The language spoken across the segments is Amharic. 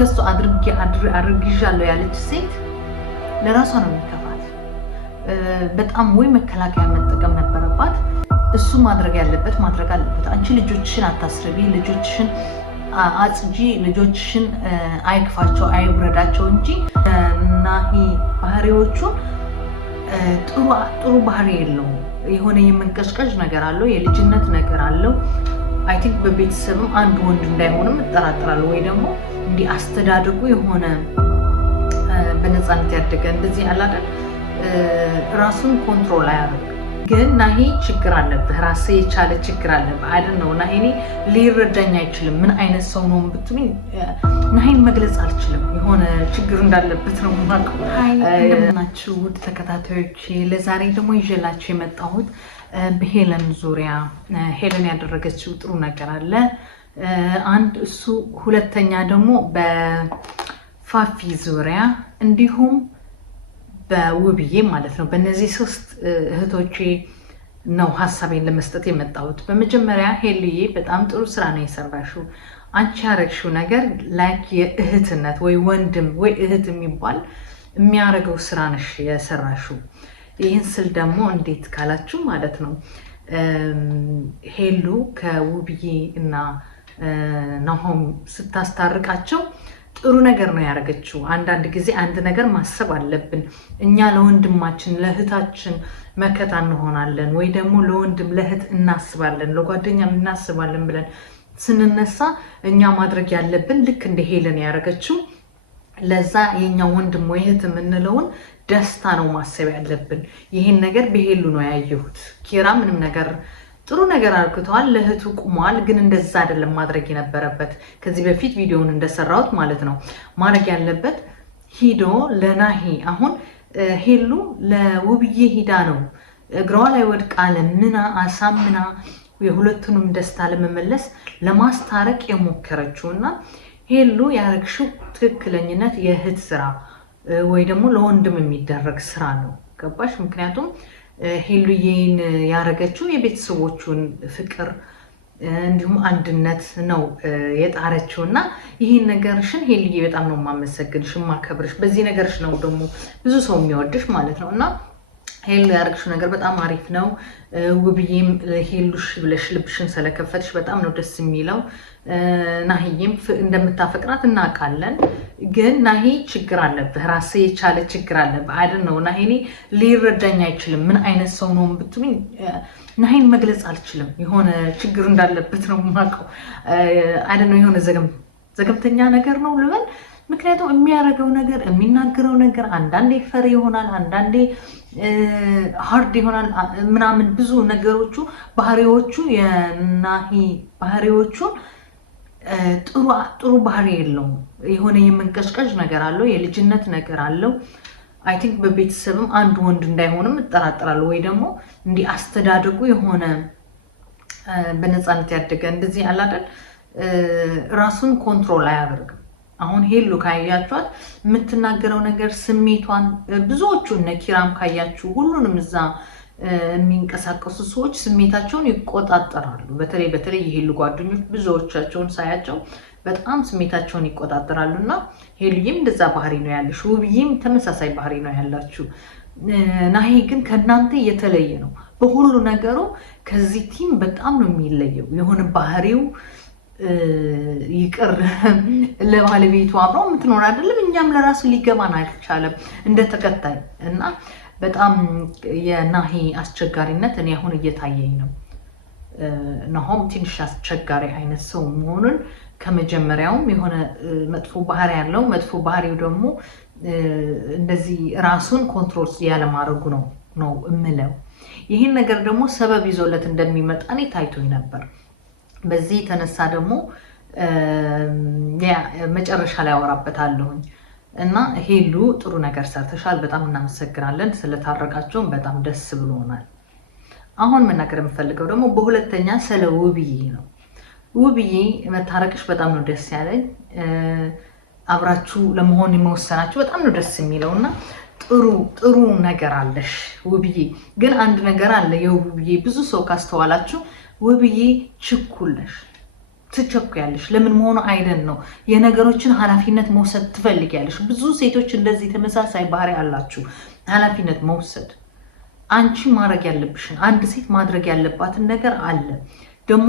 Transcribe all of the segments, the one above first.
ከሱ አድርግዣለሁ ያለች ሴት ለራሷ ነው የሚከፋት። በጣም ወይ መከላከያ መጠቀም ነበረባት። እሱ ማድረግ ያለበት ማድረግ አለበት። አንቺ ልጆችሽን አታስርቢ፣ ልጆችሽን አጽጂ፣ ልጆችሽን አይክፋቸው አይብረዳቸው እንጂ ናሂ ባህሪዎቹን ጥሩ ባህሪ የለውም። የሆነ የመንቀሽቀሽ ነገር አለው፣ የልጅነት ነገር አለው። አይ ቲንክ በቤተሰብም አንድ ወንድ እንዳይሆንም እጠራጠራለሁ። ወይ ደግሞ እንዲህ አስተዳደጉ የሆነ በነፃነት ያደገ እንደዚህ አላደል ራሱን ኮንትሮል አያደርግ። ግን ናሂ ችግር አለብህ፣ ራስ የቻለ ችግር አለብህ አይደል ነው። ናሂ ሊረዳኝ አይችልም። ምን አይነት ሰው ነው ብትሉኝ ናሂን መግለጽ አልችልም። የሆነ ችግር እንዳለበት ነው የማውቀው። እንደምናችሁ ውድ ተከታታዮች፣ ለዛሬ ደግሞ ይዤላችሁ የመጣሁት በሄለን ዙሪያ ሄለን ያደረገችው ጥሩ ነገር አለ አንድ እሱ፣ ሁለተኛ ደግሞ በፋፊ ዙሪያ እንዲሁም በውብዬ ማለት ነው። በእነዚህ ሶስት እህቶቼ ነው ሀሳቤን ለመስጠት የመጣሁት። በመጀመሪያ ሄልዬ በጣም ጥሩ ስራ ነው የሰራሽው። አንቺ ያረግሽው ነገር ላይክ የእህትነት ወይ ወንድም ወይ እህት የሚባል የሚያደርገው ስራ ነሽ የሰራሽው። ይህን ስል ደግሞ እንዴት ካላችሁ ማለት ነው ሄሉ ከውብዬ እና ናሆም ስታስታርቃቸው ጥሩ ነገር ነው ያደረገችው። አንዳንድ ጊዜ አንድ ነገር ማሰብ አለብን። እኛ ለወንድማችን ለእህታችን መከታ እንሆናለን ወይ ደግሞ ለወንድም ለእህት እናስባለን፣ ለጓደኛም እናስባለን ብለን ስንነሳ እኛ ማድረግ ያለብን ልክ እንደ ሄለን ያደረገችው ለዛ የኛ ወንድም ወይ እህት የምንለውን ደስታ ነው ማሰብ ያለብን። ይህን ነገር በሄሉ ነው ያየሁት። ኪራ ምንም ነገር ጥሩ ነገር አርክተዋል፣ ለእህቱ ቁሟል። ግን እንደዛ አይደለም ማድረግ የነበረበት። ከዚህ በፊት ቪዲዮውን እንደሰራሁት ማለት ነው ማድረግ ያለበት ሂዶ ለናሂ አሁን ሄሉ ለውብዬ ሂዳ ነው እግሯ ላይ ወድቃ ለምና አሳምና የሁለቱንም ደስታ ለመመለስ ለማስታረቅ የሞከረችው እና ሄሉ ያረግሽው ትክክለኝነት የእህት ስራ ወይ ደግሞ ለወንድም የሚደረግ ስራ ነው። ገባሽ? ምክንያቱም ሄሉዬን ያረገችው የቤተሰቦቹን ፍቅር እንዲሁም አንድነት ነው የጣረችው እና ይህን ነገርሽን ሄሉዬ በጣም ነው የማመሰግንሽ የማከብርሽ። በዚህ ነገርሽ ነው ደግሞ ብዙ ሰው የሚወድሽ ማለት ነው እና ሄሉ ያረግሽው ነገር በጣም አሪፍ ነው። ውብዬም ሄሉሽ ብለሽ ልብሽን ስለከፈትሽ በጣም ነው ደስ የሚለው። ናሂዬም እንደምታፈቅራት እናውቃለን። ግን ናሂ ችግር አለብህ፣ ራስ የቻለ ችግር አለብህ አይደል ነው። ናሂ ሊረዳኝ አይችልም። ምን አይነት ሰው ነው ብትሉኝ ናሂን መግለጽ አልችልም። የሆነ ችግር እንዳለበት ነው የማውቀው አይደል ነው። የሆነ ዘገምተኛ ነገር ነው ልበል። ምክንያቱም የሚያደርገው ነገር የሚናገረው ነገር አንዳንዴ ፈሪ ይሆናል፣ አንዳንዴ ሃርድ ይሆናል ምናምን። ብዙ ነገሮቹ ባህሪዎቹ የናሂ ባህሪዎቹን ጥሩ ባህሪ የለውም። የሆነ የመንቀሽቀሽ ነገር አለው፣ የልጅነት ነገር አለው። አይ ቲንክ በቤተሰብም አንድ ወንድ እንዳይሆንም እጠራጠራለሁ። ወይ ደግሞ እንዲህ አስተዳደጉ የሆነ በነፃነት ያደገ እንደዚህ አላደል ራሱን ኮንትሮል አያደርግም። አሁን ሄሉ ካያችኋት የምትናገረው ነገር ስሜቷን፣ ብዙዎቹ እነ ኪራም ካያችሁ ሁሉንም እዛ የሚንቀሳቀሱ ሰዎች ስሜታቸውን ይቆጣጠራሉ። በተለይ የሄሉ ጓደኞች ብዙዎቻቸውን ሳያቸው በጣም ስሜታቸውን ይቆጣጠራሉ እና ሄሉዬም እንደዛ ባህሪ ነው ያለሽ፣ ውብዬም ተመሳሳይ ባህሪ ነው ያላችሁ። ናሂ ግን ከእናንተ የተለየ ነው በሁሉ ነገሩ። ከዚህ ቲም በጣም ነው የሚለየው። የሆነ ባህሪው ይቅር ለባለቤቱ አብረው የምትኖር አይደለም። እኛም ለራሱ ሊገባን አልቻለም እንደ ተከታይ እና በጣም የናሂ አስቸጋሪነት እኔ አሁን እየታየኝ ነው። ናሆም ትንሽ አስቸጋሪ አይነት ሰው መሆኑን ከመጀመሪያውም የሆነ መጥፎ ባህሪ ያለው፣ መጥፎ ባህሪው ደግሞ እንደዚህ ራሱን ኮንትሮል ያለማድረጉ ነው እምለው። ይህን ነገር ደግሞ ሰበብ ይዞለት እንደሚመጣ እኔ ታይቶኝ ነበር። በዚህ የተነሳ ደግሞ መጨረሻ ላይ አወራበታለሁኝ እና ሄሉ ጥሩ ነገር ሰርተሻል፣ በጣም እናመሰግናለን። ስለታረቃቸውም በጣም ደስ ብሎናል። አሁን መናገር የምፈልገው ደግሞ በሁለተኛ ስለ ውብዬ ነው። ውብዬ መታረቅሽ በጣም ነው ደስ ያለኝ። አብራችሁ ለመሆን የመወሰናችሁ በጣም ነው ደስ የሚለው እና ጥሩ ነገር አለሽ ውብዬ። ግን አንድ ነገር አለ የውብዬ ብዙ ሰው ካስተዋላችሁ ውብዬ ችኩል ነሽ። ትቸኩያለሽ። ለምን መሆኑ አይደን ነው የነገሮችን ኃላፊነት መውሰድ ትፈልጊያለሽ። ብዙ ሴቶች እንደዚህ ተመሳሳይ ባህሪ አላችሁ። ኃላፊነት መውሰድ አንቺ ማድረግ ያለብሽን አንድ ሴት ማድረግ ያለባትን ነገር አለ። ደግሞ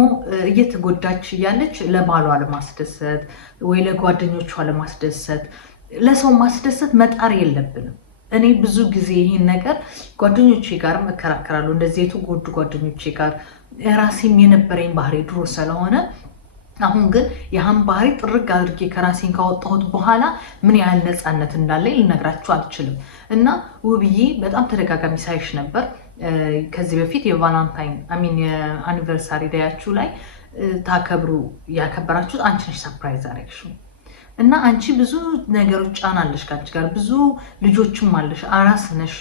እየተጎዳች እያለች ለባሏ ለማስደሰት ወይ ለጓደኞቿ ለማስደሰት ለሰው ማስደሰት መጣር የለብንም። እኔ ብዙ ጊዜ ይህን ነገር ጓደኞቼ ጋር መከራከራለሁ። እንደዚህ የተጎዱ ጓደኞቼ ጋር ራሴም የነበረኝ ባህሪ ድሮ ስለሆነ አሁን ግን ያህን ባህሪ ጥርግ አድርጌ ከራሴን ካወጣሁት በኋላ ምን ያህል ነፃነት እንዳለኝ ልነግራችሁ አልችልም። እና ውብዬ በጣም ተደጋጋሚ ሳይሽ ነበር ከዚህ በፊት የቫላንታይን የአኒቨርሳሪ ዳያችሁ ላይ ታከብሩ ያከበራችሁት አንቺ ነሽ ሰርፕራይዝ አደረግሽው። እና አንቺ ብዙ ነገሮች ጫና አለሽ፣ ከአንቺ ጋር ብዙ ልጆችም አለሽ፣ አራስ ነሽ።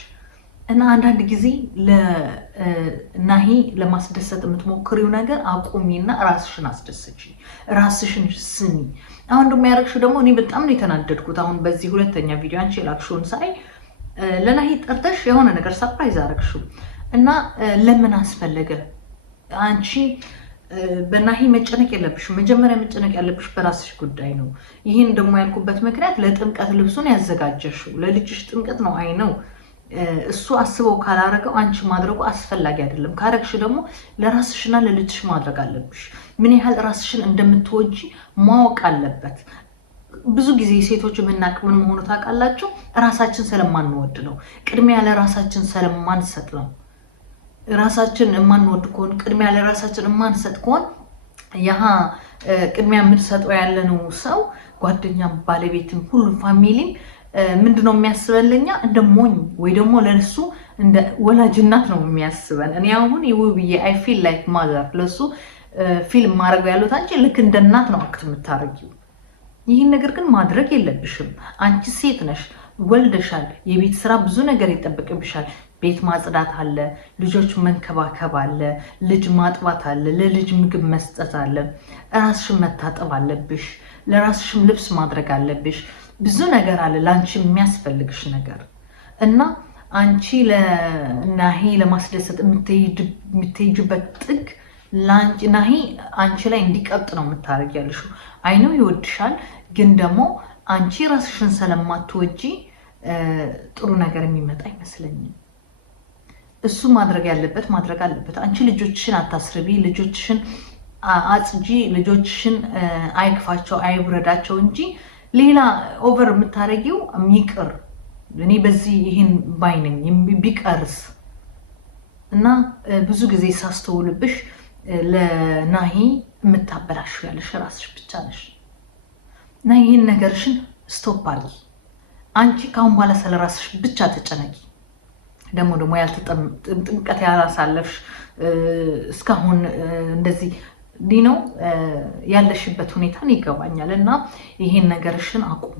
እና አንዳንድ ጊዜ ለናሂ ለማስደሰት የምትሞክሪው ነገር አቁሚና ራስሽን አስደስቺ፣ ራስሽን ስሚ። አሁን ደግሞ ያደረግሽው ደግሞ እኔ በጣም ነው የተናደድኩት። አሁን በዚህ ሁለተኛ ቪዲዮ አንቺ የላክሽውን ሳይ ለናሂ ጠርተሽ የሆነ ነገር ሰርፕራይዝ አደረግሽው እና ለምን አስፈለገ? አንቺ በናሂ መጨነቅ የለብሽም። መጀመሪያ መጨነቅ ያለብሽ በራስሽ ጉዳይ ነው። ይህን ደግሞ ያልኩበት ምክንያት ለጥምቀት ልብሱን ያዘጋጀሽው ለልጅሽ ጥምቀት ነው። አይ ነው እሱ አስበው ካላረገው አንቺ ማድረጉ አስፈላጊ አይደለም። ካረግሽ ደግሞ ለራስሽና ለልጅሽ ማድረግ አለብሽ። ምን ያህል ራስሽን እንደምትወጂ ማወቅ አለበት። ብዙ ጊዜ ሴቶች የምናቅ ምን መሆኑ ታውቃላችሁ? ራሳችን ስለማንወድ ነው። ቅድሚያ ለራሳችን ስለማንሰጥ ነው። ራሳችን የማንወድ ከሆን ቅድሚያ ለራሳችን የማንሰጥ ከሆን ያሃ ቅድሚያ የምንሰጠው ያለነው ሰው ጓደኛም፣ ባለቤትም፣ ሁሉም ፋሚሊም ምንድነው የሚያስበለኛ? እንደ ሞኝ ወይ ደግሞ ለሱ እንደ ወላጅ እናት ነው የሚያስበን። እኔ አሁን ይውብዬ አይ ፊል ላይክ ማዘር ለሱ ፊልም ማድረግ ያሉት አንቺ ልክ እንደ እናት ነው አክት የምታረጊው። ይህን ነገር ግን ማድረግ የለብሽም። አንቺ ሴት ነሽ፣ ወልደሻል። የቤት ስራ ብዙ ነገር ይጠበቅብሻል። ቤት ማጽዳት አለ፣ ልጆች መንከባከብ አለ፣ ልጅ ማጥባት አለ፣ ለልጅ ምግብ መስጠት አለ፣ ራስሽን መታጠብ አለብሽ፣ ለራስሽም ልብስ ማድረግ አለብሽ። ብዙ ነገር አለ ለአንቺ የሚያስፈልግሽ ነገር እና አንቺ ለናሂ ለማስደሰት የምትሄጂበት ጥግ ናሂ አንቺ ላይ እንዲቀጥ ነው የምታደርግ ያለሽው። አይነው ይወድሻል፣ ግን ደግሞ አንቺ ራስሽን ስለማትወጂ ጥሩ ነገር የሚመጣ አይመስለኝም። እሱ ማድረግ ያለበት ማድረግ አለበት። አንቺ ልጆችሽን አታስርቢ፣ ልጆችሽን አጽጂ፣ ልጆችሽን አይክፋቸው አይብረዳቸው እንጂ ሌላ ኦቨር የምታረጊው የሚቅር። እኔ በዚህ ይህን ባይነኝ ቢቀርስ እና ብዙ ጊዜ ሳስተውልብሽ ለናሂ የምታበላሽው ያለሽ ራስሽ ብቻ ነሽ። እና ይህን ነገርሽን ስቶፕ አድርጊ። አንቺ ካሁን በኋላ ስለ ራስሽ ብቻ ተጨነቂ። ደግሞ ጥምቀት ያላሳለፍሽ እስካሁን እንደዚህ ነው ያለሽበት ሁኔታን ይገባኛል። እና ይሄን ነገርሽን አቁም።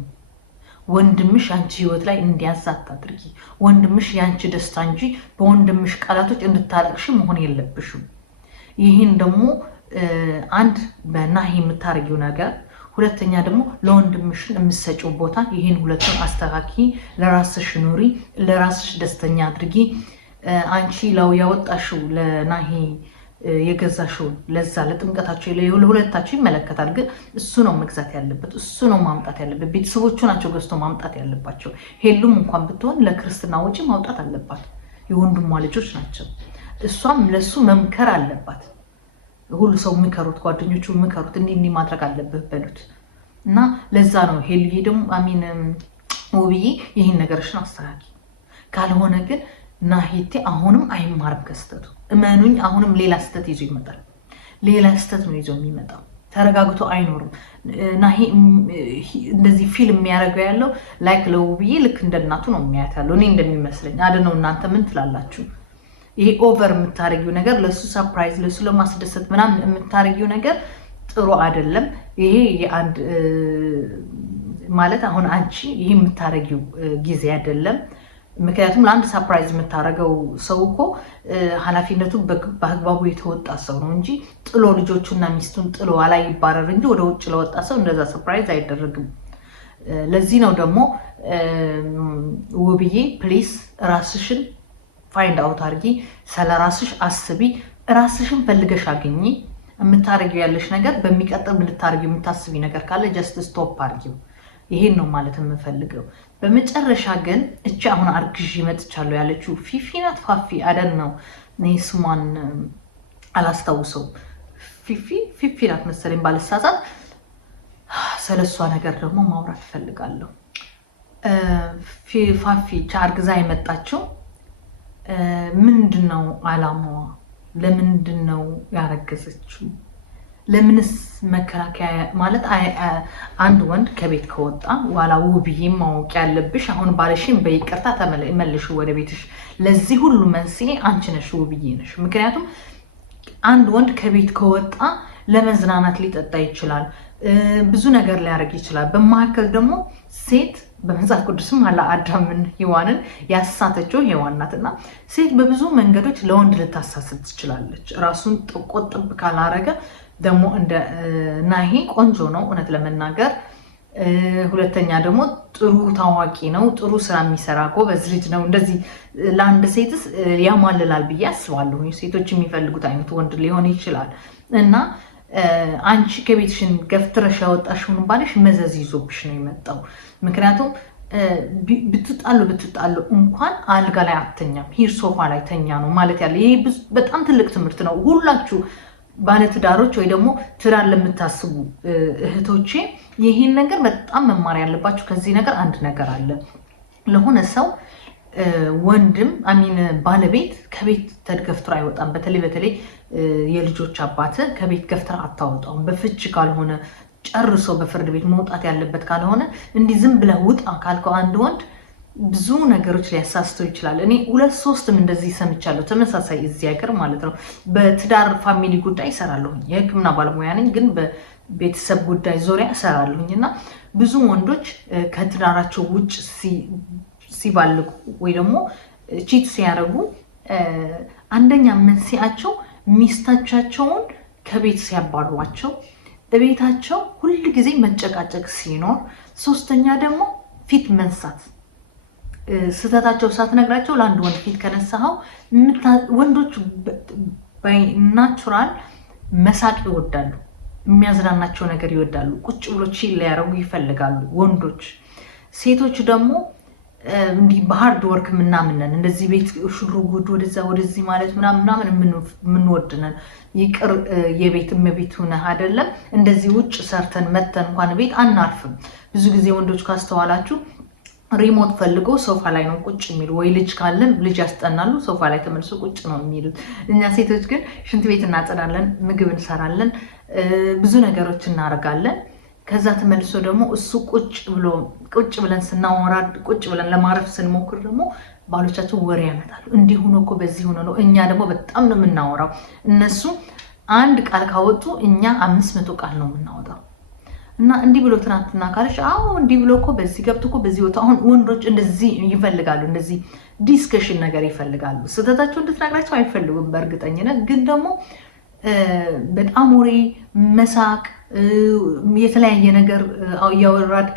ወንድምሽ አንቺ ህይወት ላይ እንዲያዛት አድርጊ። ወንድምሽ ያንቺ ደስታ እንጂ በወንድምሽ ቃላቶች እንድታለቅሽ መሆን የለብሽም። ይህን ደግሞ አንድ በናሂ የምታረጊው ነገር፣ ሁለተኛ ደግሞ ለወንድምሽን የምትሰጪው ቦታ፣ ይህን ሁለቱን አስተካኪ። ለራስሽ ኑሪ፣ ለራስሽ ደስተኛ አድርጊ። አንቺ ለው ያወጣሽው ለናሂ የገዛሽውን ለዛ ለጥምቀታቸው ለሁለታቸው ይመለከታል። ግን እሱ ነው መግዛት ያለበት፣ እሱ ነው ማምጣት ያለበት። ቤተሰቦቹ ናቸው ገዝቶ ማምጣት ያለባቸው። ሄሉም እንኳን ብትሆን ለክርስትና ወጪ ማውጣት አለባት። የወንድሟ ልጆች ናቸው። እሷም ለሱ መምከር አለባት። ሁሉ ሰው ምከሩት፣ ጓደኞቹ ምከሩት፣ እንዲህ ማድረግ አለብህ በሉት። እና ለዛ ነው ሄሉዬ ደግሞ ውብዬ ይህን ነገርሽን አስተካኪ። ካልሆነ ግን ናሂቴ አሁንም አይማርም ከስተቱ። እመኑኝ፣ አሁንም ሌላ ስተት ይዞ ይመጣል። ሌላ ስተት ነው ይዞ የሚመጣው። ተረጋግቶ አይኖርም። ናሂ እንደዚህ ፊልም የሚያደርገው ያለው ላይክ ለውብዬ ልክ እንደ እናቱ ነው የሚያት ያለው እኔ እንደሚመስለኝ። አደነው እናንተ ምን ትላላችሁ? ይሄ ኦቨር የምታደርጊው ነገር ለሱ ሰርፕራይዝ ለሱ ለማስደሰት ምናምን የምታደርጊው ነገር ጥሩ አይደለም። ይሄ የአንድ ማለት አሁን አንቺ ይሄ የምታደርጊው ጊዜ አይደለም። ምክንያቱም ለአንድ ሰርፕራይዝ የምታደርገው ሰው እኮ ኃላፊነቱ በአግባቡ የተወጣ ሰው ነው እንጂ ጥሎ ልጆቹና ሚስቱን ጥሎ አላይ ይባረር እንጂ ወደ ውጭ ለወጣ ሰው እንደዛ ሰርፕራይዝ አይደረግም። ለዚህ ነው ደግሞ ውብዬ ፕሊስ ራስሽን ፋይንድ አውት አድርጊ፣ ስለ ራስሽ አስቢ፣ ራስሽን ፈልገሽ አግኚ፣ የምታረጊው ያለሽ ነገር በሚቀጥል ልታረጊው የምታስቢ ነገር ካለ ጀስት ስቶፕ አርጊው። ይሄን ነው ማለት የምፈልገው። በመጨረሻ ግን እቺ አሁን አርግዤ መጥቻለሁ ያለችው ፊፊ ናት ፋፊ አደን ነው እኔ ስሟን አላስታውሰው ፊፊ ናት መሰለኝ ባልሳሳት። ስለሷ ነገር ደግሞ ማውራት እፈልጋለሁ። ፋፊ አርግዛ የመጣችው ምንድነው አላማዋ? ለምንድነው ያረገዘችው? ለምንስ መከላከያ ማለት አንድ ወንድ ከቤት ከወጣ ዋላ ውብዬ ማወቅ ያለብሽ አሁን ባለሽን በይቅርታ ተመለሽ ወደ ቤትሽ። ለዚህ ሁሉ መንስኤ አንቺ ነሽ፣ ውብዬ ነሽ። ምክንያቱም አንድ ወንድ ከቤት ከወጣ ለመዝናናት ሊጠጣ ይችላል፣ ብዙ ነገር ሊያደርግ ይችላል። በመካከል ደግሞ ሴት በመጽሐፍ ቅዱስም አለ አዳምን ሔዋንን ያሳተችው ሔዋን ናትና ሴት በብዙ መንገዶች ለወንድ ልታሳስት ትችላለች። ራሱን ቆጥብ ካላረገ ደግሞ እንደ ናሂ ቆንጆ ነው እውነት ለመናገር። ሁለተኛ ደግሞ ጥሩ ታዋቂ ነው፣ ጥሩ ስራ የሚሰራ ጎበዝ ልጅ ነው። እንደዚህ ለአንድ ሴትስ ያማልላል ብዬ አስባለሁ። ሴቶች የሚፈልጉት አይነት ወንድ ሊሆን ይችላል እና አንቺ ከቤትሽን ገፍትረሽ ያወጣሽውን ባልሽ መዘዝ ይዞብሽ ነው የመጣው። ምክንያቱም ብትጣሉ እንኳን አልጋ ላይ አተኛም፣ ሂር ሶፋ ላይ ተኛ ነው ማለት ያለ። ይሄ በጣም ትልቅ ትምህርት ነው። ሁላችሁ ባለትዳሮች ወይ ደግሞ ትዳር ለምታስቡ እህቶቼ ይሄን ነገር በጣም መማር ያለባችሁ። ከዚህ ነገር አንድ ነገር አለ። ለሆነ ሰው ወንድም ባለቤት ከቤት ተገፍትሮ አይወጣም። በተለይ የልጆች አባት ከቤት ገፍትራ አታወጣውም። በፍች ካልሆነ ጨርሶ በፍርድ ቤት መውጣት ያለበት ካልሆነ እንዲህ ዝም ብለህ ውጣ ካልከው አንድ ወንድ ብዙ ነገሮች ሊያሳስተው ይችላል። እኔ 2-3ም እንደዚህ ሰምቻለሁ፣ ተመሳሳይ እዚህ ሀገር ማለት ነው። በትዳር ፋሚሊ ጉዳይ እሰራለሁኝ፣ የሕክምና ባለሙያ ነኝ፣ ግን በቤተሰብ ጉዳይ ዙሪያ እሰራለሁኝ እና ብዙ ወንዶች ከትዳራቸው ውጭ ሲባልጉ ወይ ደግሞ ቺት ሲያደርጉ አንደኛ መንስኤያቸው ሚስቶቻቸውን ከቤት ሲያባሯቸው፣ ቤታቸው ሁል ጊዜ መጨቃጨቅ ሲኖር፣ ሶስተኛ ደግሞ ፊት መንሳት። ስህተታቸው ሳትነግራቸው ለአንድ ወንድ ፊት ከነሳኸው ወንዶች ናቹራል መሳቅ ይወዳሉ፣ የሚያዝናናቸው ነገር ይወዳሉ፣ ቁጭ ብሎ ቺል ሊያደርጉ ይፈልጋሉ ወንዶች። ሴቶች ደግሞ እንዲህ በሃርድ ወርክ ምናምነን እንደዚህ ቤት ሽሩ ጉድ ወደዛ ወደዚህ ማለት ምናምን የምንወድነን። ይቅር የቤት እመቤት ሆነህ አይደለም እንደዚህ ውጭ ሰርተን መተን እንኳን ቤት አናርፍም። ብዙ ጊዜ ወንዶች ካስተዋላችሁ ሪሞት ፈልገው ሶፋ ላይ ነው ቁጭ የሚሉ፣ ወይ ልጅ ካለን ልጅ ያስጠናሉ፣ ሶፋ ላይ ተመልሶ ቁጭ ነው የሚሉት። እኛ ሴቶች ግን ሽንት ቤት እናጸዳለን፣ ምግብ እንሰራለን፣ ብዙ ነገሮች እናደርጋለን። ከዛ ተመልሶ ደግሞ እሱ ቁጭ ብለን ስናወራ ቁጭ ብለን ለማረፍ ስንሞክር ደግሞ ባሎቻቸው ወሬ ያመጣሉ። እንዲህ ሆኖ እኮ በዚህ ሆኖ ነው። እኛ ደግሞ በጣም ነው የምናወራው። እነሱ አንድ ቃል ካወጡ እኛ 500 ቃል ነው የምናወጣው። እና እንዲህ ብሎ ትናንትና ካለች አዎ እንዲህ ብሎ እኮ በዚህ ገብቶ እኮ በዚህ ወጣ። አሁን ወንዶች እንደዚህ ይፈልጋሉ፣ እንደዚህ ዲስከሽን ነገር ይፈልጋሉ። ስህተታቸው እንድትነግራቸው አይፈልጉም በእርግጠኝነት። ግን ደግሞ በጣም ወሬ መሳቅ፣ የተለያየ ነገር እያወረድክ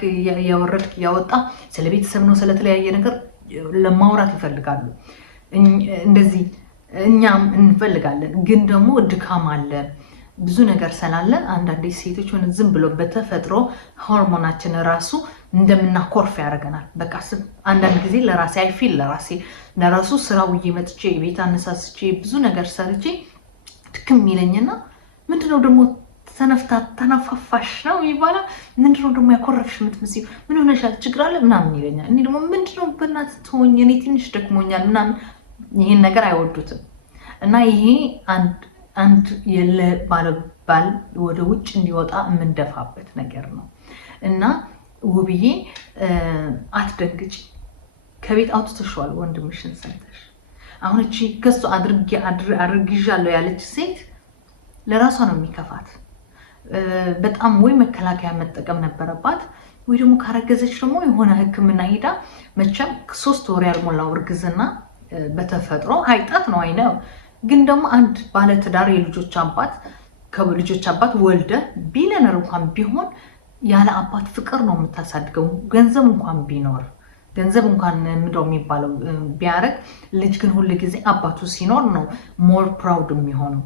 እያወጣ ስለ ቤተሰብ ነው ስለተለያየ ነገር ለማውራት ይፈልጋሉ። እንደዚህ እኛም እንፈልጋለን፣ ግን ደግሞ ድካም አለ፣ ብዙ ነገር ስላለን አንዳንዴ ሴቶች ሆነ ዝም ብሎ በተፈጥሮ ሆርሞናችን ራሱ እንደምናኮርፍ ያደርገናል። በቃ አንዳንድ ጊዜ ለራሴ አይፊል ለራሱ ስራ ውዬ መጥቼ ቤት አነሳስቼ ብዙ ነገር ሰርቼ ድክም ይለኝና ምንድነው ደግሞ ተነፋፋሽ ነው ይባላል። ምንድነው ደግሞ ያኮረፍሽ የምትመስዪው? ምን ሆነሻል? ችግር አለ ምናምን ይለኛል። እኔ ደግሞ ምንድነው በእናትህ ተወኝ፣ እኔ ትንሽ ደክሞኛል ምናምን። ይሄን ነገር አይወዱትም እና ይሄ አንድ ባል ወደ ውጭ እንዲወጣ የምንደፋበት ነገር ነው። እና ውብዬ አትደንግጭ፣ ከቤት አውጥተሽዋል ወንድምሽን ሰምተሽ። አሁን እቺ ከሱ አድርጊዣለሁ ያለች ሴት ለራሷ ነው የሚከፋት። በጣም ወይ መከላከያ መጠቀም ነበረባት፣ ወይ ደግሞ ካረገዘች ደግሞ የሆነ ሕክምና ሄዳ። መቼም 3 ወር ያልሞላው እርግዝና በተፈጥሮ አይጣት ነው አይነው። ግን ደግሞ አንድ ባለትዳር የልጆች አባት ከልጆች አባት ወልደ ቢሊየነር እንኳን ቢሆን ያለ አባት ፍቅር ነው የምታሳድገው። ገንዘብ እንኳን ቢኖር ገንዘብ እንኳን ምንድነው የሚባለው ቢያረግ፣ ልጅ ግን ሁሉ ጊዜ አባቱ ሲኖር ነው ሞር ፕራውድ የሚሆነው።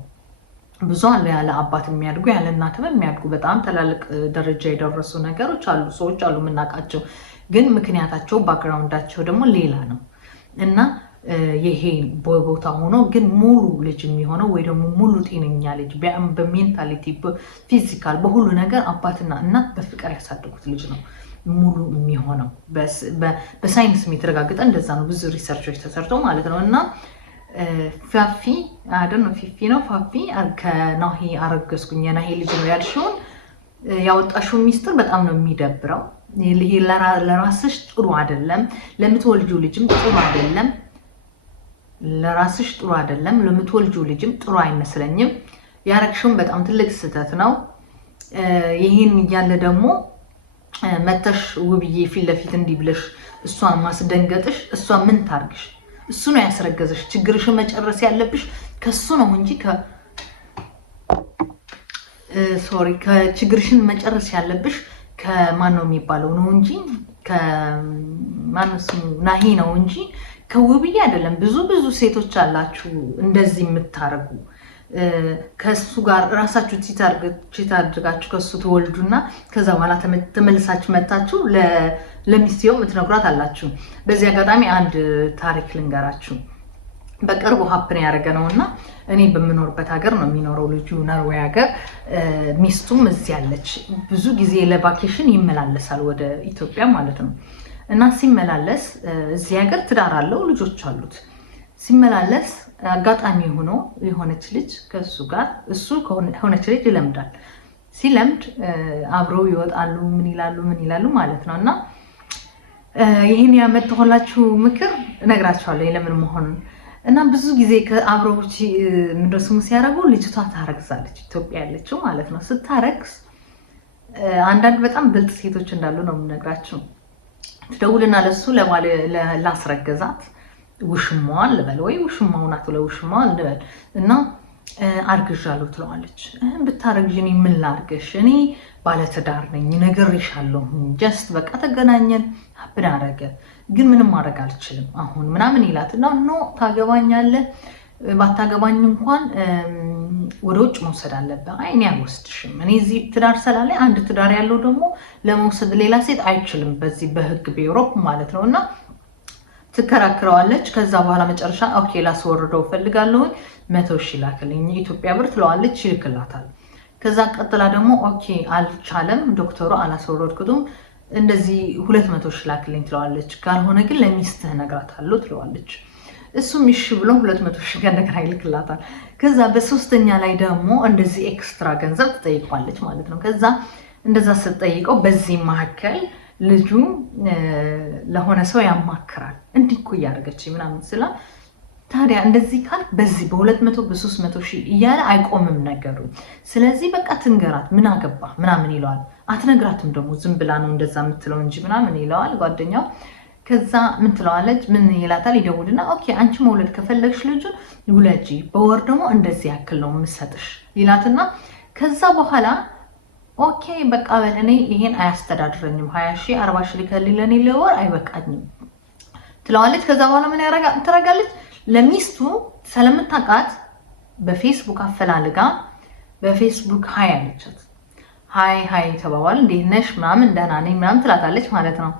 ብዙ አለ ያለ አባት የሚያድጉ ያለ እናት የሚያድጉ በጣም ትላልቅ ደረጃ የደረሱ ነገሮች አሉ፣ ሰዎች አሉ የምናውቃቸው። ግን ምክንያታቸው ባክግራውንዳቸው ደግሞ ሌላ ነው እና ይሄ ቦታ ሆኖ ግን ሙሉ ልጅ የሚሆነው ወይ ደግሞ ሙሉ ጤነኛ ልጅ በሜንታሊቲ በፊዚካል በሁሉ ነገር አባትና እናት በፍቅር ያሳደጉት ልጅ ነው ሙሉ የሚሆነው። በሳይንስ የተረጋገጠ እንደዛ ነው። ብዙ ሪሰርቾች ተሰርተው ማለት ነው። እና ፋፊ አይደል ነው ፊፊ ነው ፋፊ ከናሂ አረገዝኩኝ የናሂ ልጅ ነው ያልሽውን ያወጣሽው ሚስጥር በጣም ነው የሚደብረው። ይሄ ለራስሽ ጥሩ አይደለም፣ ለምትወልጂው ልጅም ጥሩ አይደለም። ለራስሽ ጥሩ አይደለም፣ ለምትወልጂው ልጅም ጥሩ አይመስለኝም። ያረግሽውን በጣም ትልቅ ስህተት ነው። ይሄን እያለ ደግሞ መተሽ ውብዬ ፊት ለፊት እንዲህ ብለሽ እሷን ማስደንገጥሽ፣ እሷ ምን ታርግሽ? እሱ ነው ያስረገዘሽ። ችግርሽን መጨረስ ያለብሽ ከሱ ነው እንጂ ከችግርሽን መጨረስ ያለብሽ ከማን ነው የሚባለው ነው እንጂ ከማን ስሙ ናሂ ነው እንጂ ከውብዬ አይደለም። ብዙ ሴቶች አላችሁ እንደዚህ የምታረጉ ከሱ ጋር ራሳችሁ ቺት አድርጋችሁ ከሱ ተወልዱና ከዛ በኋላ ተመልሳችሁ መጣችሁ ለሚስቴው የምትነግሯት አላችሁ። በዚህ አጋጣሚ አንድ ታሪክ ልንገራችሁ። በቅርቡ ሀፕን ያደረገ ነው እና እኔ በምኖርበት ሀገር ነው የሚኖረው ልጁ ኖርዌይ ሀገር፣ ሚስቱም እዚህ ያለች። ብዙ ጊዜ ለቫኬሽን ይመላለሳል ወደ ኢትዮጵያ ማለት ነው። እና ሲመላለስ እዚህ ሀገር ትዳር አለው፣ ልጆች አሉት። ሲመላለስ አጋጣሚ ሆኖ የሆነች ልጅ ከሱ ጋር እሱ ከሆነች ልጅ ይለምዳል። ሲለምድ አብረው ይወጣሉ፣ ምን ይላሉ ማለት ነው። እና ይህን ያመጣሁላችሁ ምክር እነግራችኋለሁ ለምን መሆኑን። እና ብዙ ጊዜ ከአብረው ምንድነው ሲያደርጉ ልጅቷ ታረግዛለች፣ ኢትዮጵያ ያለችው ማለት ነው። ስታረግዝ አንዳንድ በጣም ብልጥ ሴቶች እንዳሉ ነው የምነግራችሁ። ትደውልና ለሱ ላስረገዛት ውሽማዋን ልበል ወይ ውሽማው ናት ለውሽማዋን ልበል እና አርግዣለሁ ትለዋለች። ብታረግዥ እኔ ምን ላርግሽ? እኔ ባለትዳር ነኝ፣ ነግሬሻለሁ። ጀስት በቃ ተገናኘን፣ ሀብን አረገ፣ ግን ምንም ማድረግ አልችልም አሁን ምናምን ይላትና ኖ ታገባኛለህ፣ ባታገባኝ እንኳን ወደ ውጭ መውሰድ አለብህ። አይ እኔ አልወስድሽም፣ እኔ እዚህ ትዳር ስላለኝ አንድ ትዳር ያለው ደግሞ ለመውሰድ ሌላ ሴት አይችልም በዚህ በህግ በዩሮፕ ማለት ነው። እና ትከራክረዋለች። ከዛ በኋላ መጨረሻ ኦኬ ላስወርደው ፈልጋለሁ 100 ሺህ ላክልኝ የኢትዮጵያ ብር ትለዋለች፣ ይልክላታል። ከዛ ቀጥላ ደግሞ ኦኬ አልቻለም ዶክተሩ አላስወረድኩትም እንደዚህ 200 ሺህ ላክልኝ ትለዋለች። ካልሆነ ግን ለሚስትህ እነግራታለሁ ትለዋለች። እሱም እሺ ብሎ 200 ሺህ እንደገና ይልክላታል። ከዛ በሶስተኛ ላይ ደግሞ እንደዚህ ኤክስትራ ገንዘብ ትጠይቋለች ማለት ነው። ከዛ እንደዛ ስትጠይቀው በዚህ መካከል ልጁ ለሆነ ሰው ያማክራል። እንዲህ እኮ እያደረገች ምናምን ስላ ታዲያ እንደዚህ ካል በዚህ በ200 በ300 ሺህ እያለ አይቆምም ነገሩ። ስለዚህ በቃ ትንገራት፣ ምን አገባ ምናምን ይለዋል። አትነግራትም ደግሞ ዝም ብላ ነው እንደዛ የምትለው እንጂ ምናምን ይለዋል ጓደኛው። ከዛ ምን ትለዋለች? ምን ይላታል? ይደውልና ኦኬ አንቺ መውለድ ከፈለግሽ ልጁን ውለጂ፣ በወር ደግሞ እንደዚህ ያክል ነው የምሰጥሽ ይላትና ከዛ በኋላ ኦኬ በቃ እኔ ይሄን አያስተዳድረኝም 20 ሺህ 40 ሺህ ልከልኝ ለኔ ለወር አይበቃኝም ትለዋለች። ከዛ በኋላ ምን ትረጋለች? ለሚስቱ ስለምታውቃት በፌስቡክ አፈላልጋ በፌስቡክ ሃይ አለቻት። ሃይ ተባባል፣ እንዴት ነሽ ምናምን፣ ደህና ነኝ ምናምን ትላታለች ማለት ነው።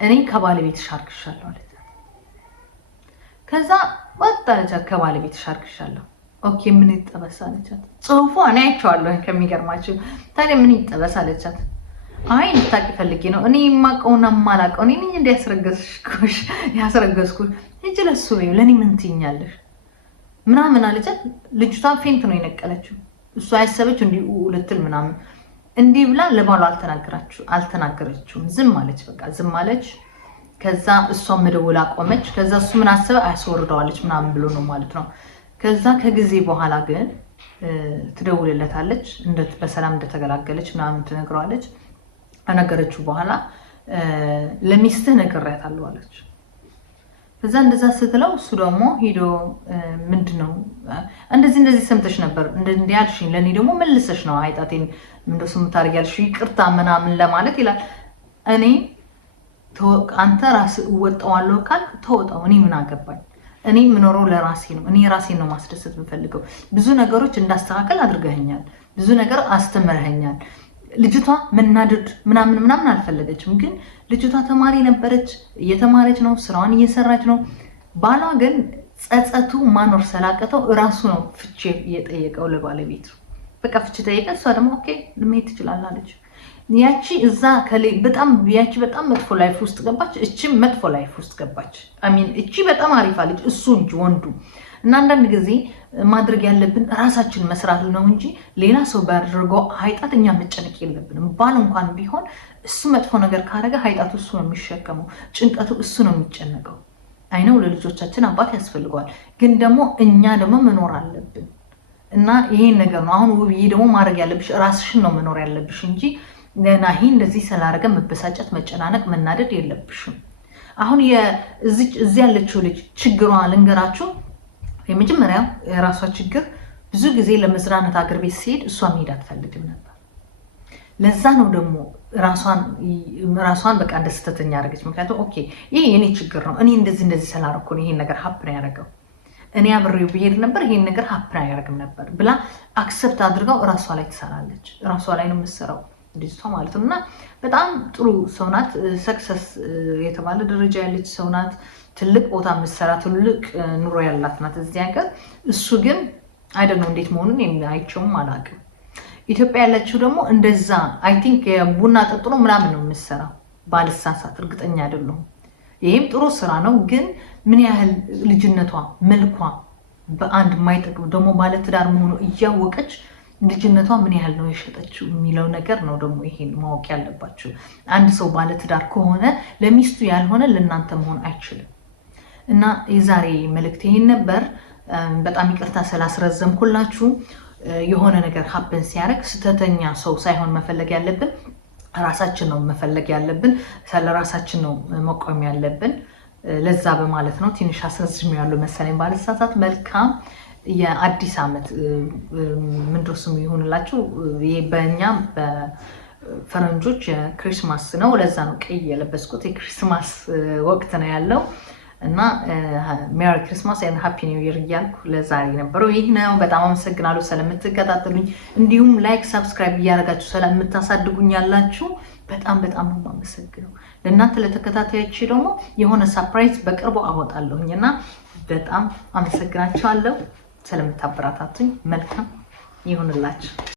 እኔ ከባለቤትሽ አርግሻለሁ አለች። ከዛ ወጣ አለቻት፣ ከባለቤትሽ አርግሻለሁ። ኦኬ ምን ይጠበስ አለቻት። ጽሁፉ እኔ አይቼዋለሁ ከሚገርማችሁ። ታዲያ ምን ይጠበስ አለቻት። አይ እንድታቂ ፈልጌ ነው እኔ የማውቀውና የማላውቀው እኔ ነኝ ያስረገዝኩሽ እጅ ለሱ በይው ለእኔ ምን ትይኛለሽ ምናምን አለቻት። ልጅቷ ፌንት ነው የነቀለችው። እሱ ያሰበችው እንዲህ ልትል ምናምን እንዲህ ብላ ለባሏ አልተናገረችውም። ዝም አለች፣ በቃ ዝም አለች። ከዛ እሷን መደወል አቆመች። ከዛ እሱ ምን አሰበ? አያስወርደዋለች ምናምን ብሎ ነው ማለት ነው። ከዛ ከጊዜ በኋላ ግን ትደውልለታለች፣ በሰላም እንደተገላገለች ምናምን ትነግረዋለች። ከነገረችው በኋላ ለሚስትህ ነግሬያታለሁ አለች። ከዛ እንደዛ ስትለው እሱ ደግሞ ሄዶ ምንድነው እንደዚህ ሰምተሽ ነበር እንዴ አልሽኝ፣ ለኔ ደግሞ መልሰሽ ነው አይጣቴን እንደሱ ምታርጊያለሽ ይቅርታ ምናምን ለማለት ይላል። እኔ አንተ ራስህ እወጣዋለሁ ካልክ ተወጣው፣ እኔ ምን አገባኝ። እኔ የምኖረው ለራሴ ነው። እኔ ራሴን ነው ማስደሰት የምፈልገው። ብዙ ነገሮች እንዳስተካከል አድርገኸኛል። ብዙ ነገር አስተምረኸኛል። ልጅቷ መናደድ ምናምን አልፈለገችም። ግን ልጅቷ ተማሪ ነበረች፣ እየተማረች ነው፣ ስራዋን እየሰራች ነው። ባሏ ግን ጸጸቱ ማኖር ስላቀተው እራሱ ነው ፍቺ እየጠየቀው ለባለቤቱ። በቃ ፍቺ ጠየቀ። እሷ ደግሞ ኦኬ ልመሄድ ትችላለህ አለች። ያቺ እዛ ያቺ በጣም መጥፎ ላይፍ ውስጥ ገባች፣ እቺም መጥፎ ላይፍ ውስጥ ገባች። አሚን እቺ በጣም አሪፍ አለች፣ እሱ እንጂ ወንዱ። እና አንዳንድ ጊዜ ማድረግ ያለብን ራሳችን መስራት ነው እንጂ ሌላ ሰው ባደረገው ኃጢአት እኛ መጨነቅ የለብንም። ባል እንኳን ቢሆን እሱ መጥፎ ነገር ካደረገ ኃጢአቱ እሱ ነው የሚሸከመው፣ ጭንቀቱ እሱ ነው የሚጨነቀው። አይነው ለልጆቻችን አባት ያስፈልገዋል፣ ግን ደግሞ እኛ ደግሞ መኖር አለብን። እና ይሄን ነገር ነው አሁን ውብዬ ደግሞ ማድረግ ያለብሽ፣ ራስሽን ነው መኖር ያለብሽ እንጂ ናሂ እንደዚህ ስላደረገ መበሳጨት፣ መጨናነቅ፣ መናደድ የለብሽም። አሁን እዚህ ያለችው ልጅ ችግሯ ልንገራችሁ። የመጀመሪያው የራሷ ችግር ብዙ ጊዜ ለመዝናናት አገር ቤት ሲሄድ እሷ መሄድ አትፈልግም ነበር። ለዛ ነው ደግሞ ራሷን በቃ እንደ ስህተተኛ ያደረገች። ምክንያቱም ኦኬ ይሄ የኔ ችግር ነው፣ እኔ እንደዚህ ስላደረኩ ነው ይሄን ነገር ሀፕን ያደረገው፣ እኔ አብሬው ብሄድ ነበር ይሄን ነገር ሀፕን አያደርግም ነበር ብላ አክሰፕት አድርጋው እራሷ ላይ ትሰራለች። እራሷ ላይ ነው የምትሰራው ልጅቷ ማለት ነው። እና በጣም ጥሩ ሰው ናት። ሰክሰስ የተባለ ደረጃ ያለች ሰው ናት። ትልቅ ቦታ የምትሰራ ትልቅ ኑሮ ያላት ናት እዚህ ሀገር። እሱ ግን አይደል እንዴት መሆኑን አይቼውም አላውቅም። ኢትዮጵያ ያለችው ደግሞ እንደዛ አይ ቲንክ ቡና ጠጥሮ ምናምን ነው የምትሰራው ባልሳሳት፣ እርግጠኛ አይደለሁም። ይሄም ጥሩ ስራ ነው። ግን ምን ያህል ልጅነቷ መልኳ በአንድ የማይጠቅም ደግሞ ባለትዳር መሆኑ እያወቀች ልጅነቷ ምን ያህል ነው የሸጠችው የሚለው ነገር ነው ደግሞ ይሄን ማወቅ ያለባችሁ። አንድ ሰው ባለትዳር ከሆነ ለሚስቱ ያልሆነ ለእናንተ መሆን አይችልም። እና የዛሬ መልእክት ይሄን ነበር። በጣም ይቅርታ ስላስረዘምኩላችሁ። የሆነ ነገር ሀፕን ሲያደርግ ስተተኛ ሰው ሳይሆን መፈለግ ያለብን ራሳችን ነው መፈለግ ያለብን። ስለ ራሳችን ነው መቆም ያለብን። ለዛ በማለት ነው ትንሽ አስረዝሜያለሁ መሰለኝ ባልሳሳት። መልካም የአዲስ ዓመት ምንድነው ስሙ ይሁንላችሁ። በእኛ በፈረንጆች የክሪስማስ ነው። ለዛ ነው ቀይ የለበስኩት። የክሪስማስ ወቅት ነው ያለው እና ሜሪ ክሪስማስ ኤንድ ሃፒ ኒው ይር እያልኩ ለዛሬ ነበረው ይህ ነው። በጣም አመሰግናለሁ ስለምትከታተሉኝ፣ እንዲሁም ላይክ ሰብስክራይብ እያደረጋችሁ ስለምታሳድጉኝ ያላችሁ በጣም ነው የማመሰግነው። ለእናንተ ለተከታታዮቼ ደግሞ የሆነ ሰርፕራይዝ በቅርቡ አወጣለሁኝ እና በጣም አመሰግናችኋለሁ ስለምታበረታቱኝ። መልካም ይሁንላችሁ።